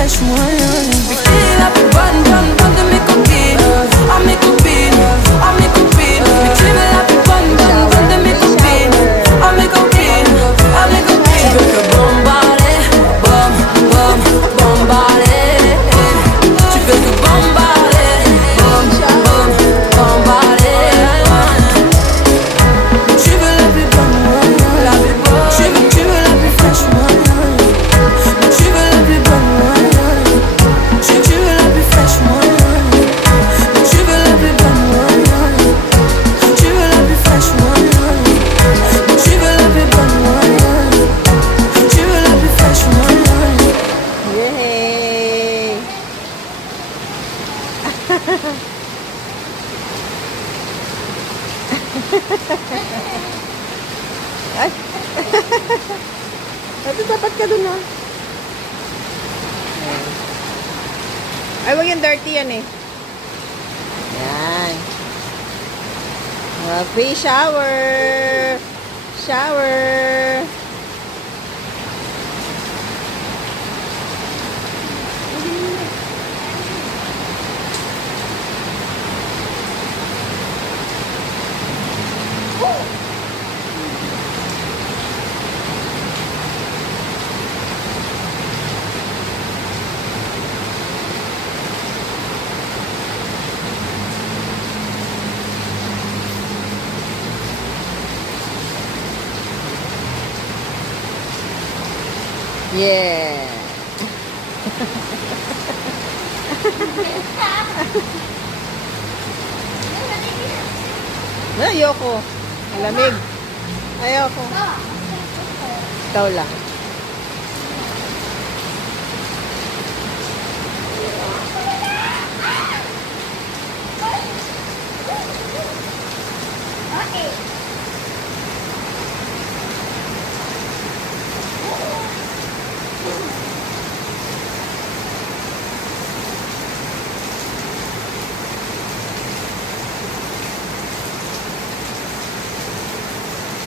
fresh one. Bikini la plus bonne, bonne, bonne de mes copines. Oh mes copines, oh mes copines. Bikini la plus bonne, bonne, bonne de mes copines. Oh mes copines, oh mes copines. Tu veux que bombarder, bom, bom, bombarder. Tu veux que bombarder, bom, bom, bombarder. Tu veux la plus bonne, la plus bonne. Tu veux la plus fraîche, tu veux la plus bonne, tu veux la plus fraîche, tu veux la plus bonne, tu veux la plus fraîche, tu veux la plus bonne, tu veux la plus fraîche, Yay! Ay! Ito, dapat ka dun, ha? Ay, wag yung dirty yan, eh. Yan. Free shower! Shower! Yeah! Ayoko. Malamig. Ayoko. Ikaw lang. Okay.